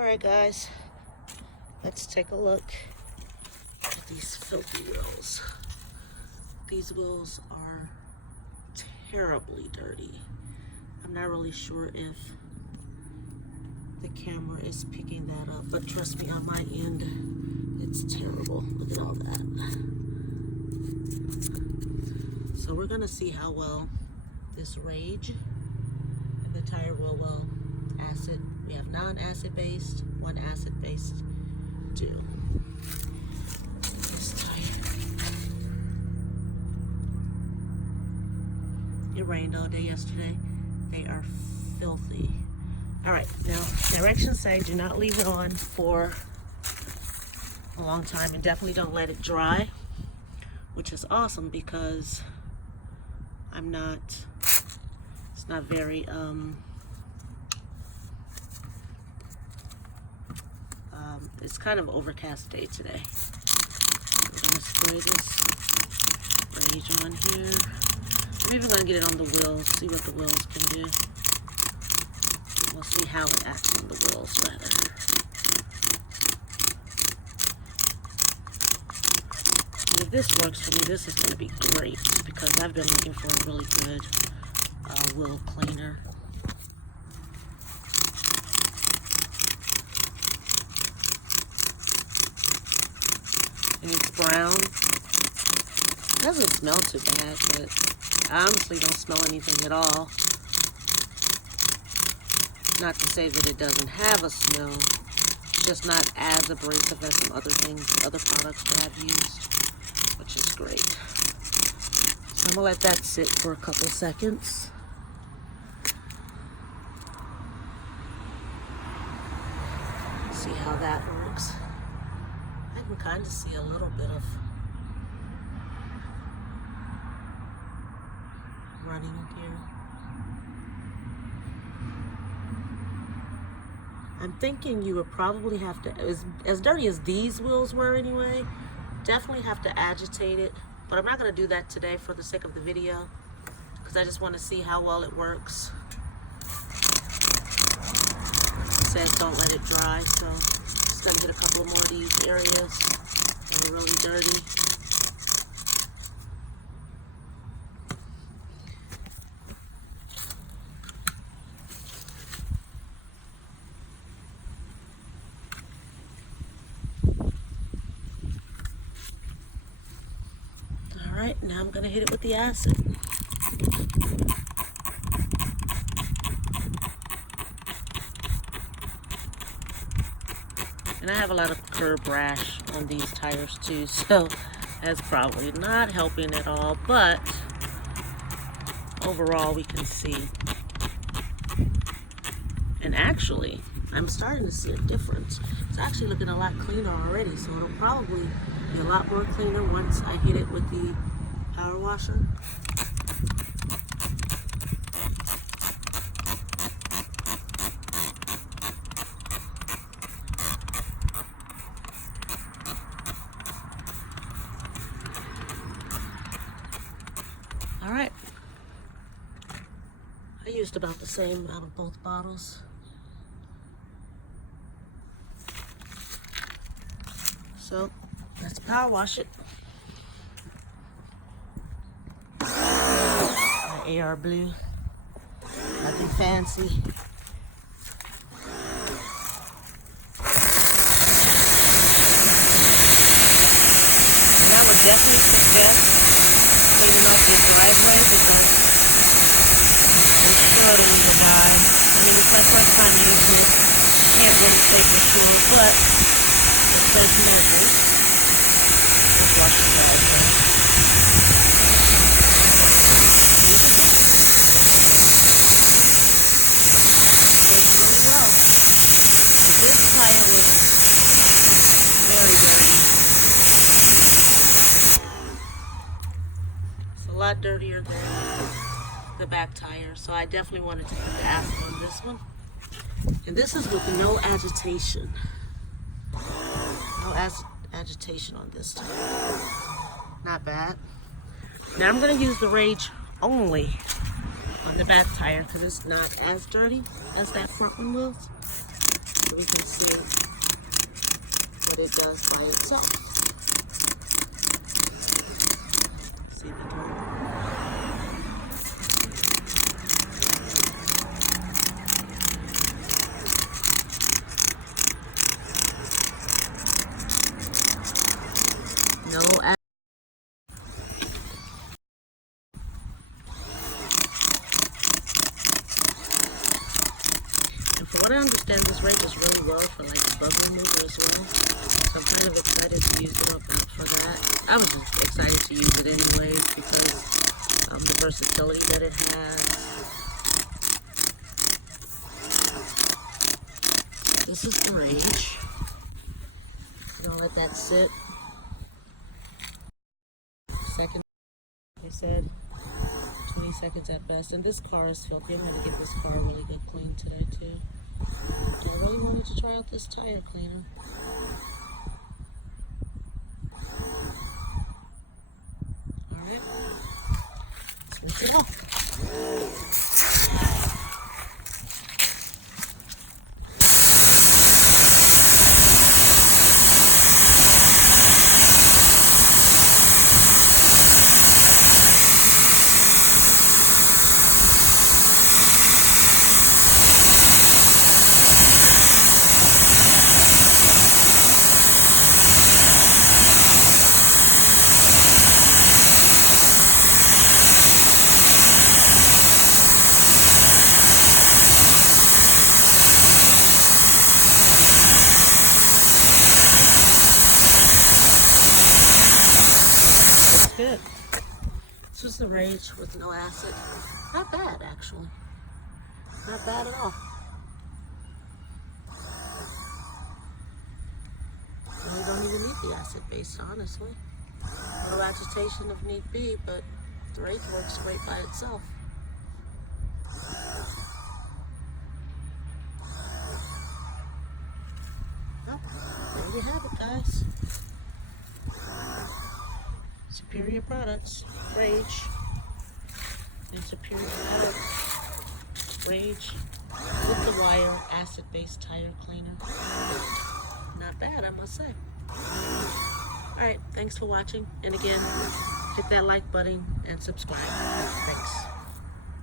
Alright guys, let's take a look at these filthy wheels. These wheels are terribly dirty. I'm not really sure if the camera is picking that up, but trust me, on my end, it's terrible. Look at all that. So we're gonna see how well this Rage and the tire will well acid. We have non-acid based, one acid based, two. This tire. It rained all day yesterday. They are filthy. All right, now directions say do not leave it on for a long time and definitely don't let it dry, which is awesome because it's not very, it's kind of overcast day today. We're gonna spray this Rage on here. I'm even gonna get it on the wheels, see what the wheels can do. We'll see how it acts on the wheels rather. And if this works for me, this is gonna be great because I've been looking for a really good wheel cleaner. And it's brown. It doesn't smell too bad, but I honestly don't smell anything at all. Not to say that it doesn't have a smell, it's just not as abrasive as some other things, other products that I've used, which is great. So I'm gonna let that sit for a couple seconds. See how that works. I can kind of see a little bit of running here. I'm thinking you would probably have to, as dirty as these wheels were anyway, definitely have to agitate it. But I'm not going to do that today for the sake of the video because I just want to see how well it works. It says don't let it dry, so just going to get a couple more of these areas that are really dirty. Alright, now I'm going to hit it with the acid. And I have a lot of curb rash on these tires too, so that's probably not helping at all, but overall we can see. And actually, I'm starting to see a difference. It's actually looking a lot cleaner already, so it'll probably be a lot more cleaner once I hit it with the power washer. All right. I used about the same out of both bottles. So let's power wash it. My AR blue, nothing fancy. And I would definitely suggest cleaning off your driveway because it's sure to leave a dye. I mean, it's my first time using it. Can't really say for sure, but for safe measures, let's wash the driveway. Well, this tire was very dirty. It's a lot dirtier than the back tire, so I definitely wanted to put the acid on this one. And this is with no agitation. No agitation on this tire. Not bad. Now I'm going to use the Rage only on the back tire because it's not as dirty as that front one was. So we can see what it does by itself. See the door? No. And for what I understand, this rages really well for like a bug remover as well. So I'm kind of excited to use it up for that. I was just excited to use it anyways because the versatility that it has. This is the rage. Gonna let that sit. Second, they said 20 seconds at best. And this car is filthy. I'm gonna give this car a really good clean today too. I really wanted to try out this tire cleaner. Alright. Switch it off. Good. This was the Rage with no acid. Not bad, actually. Not bad at all. And we don't even need the acid base, honestly. A little agitation if need be, but the Rage works great by itself. Well, there you have it, guys. Superior products, Rage, and Superior products, Rage, with the wire, acid-based tire cleaner. Not bad, I must say. Alright, thanks for watching, and again, hit that like button and subscribe. Thanks.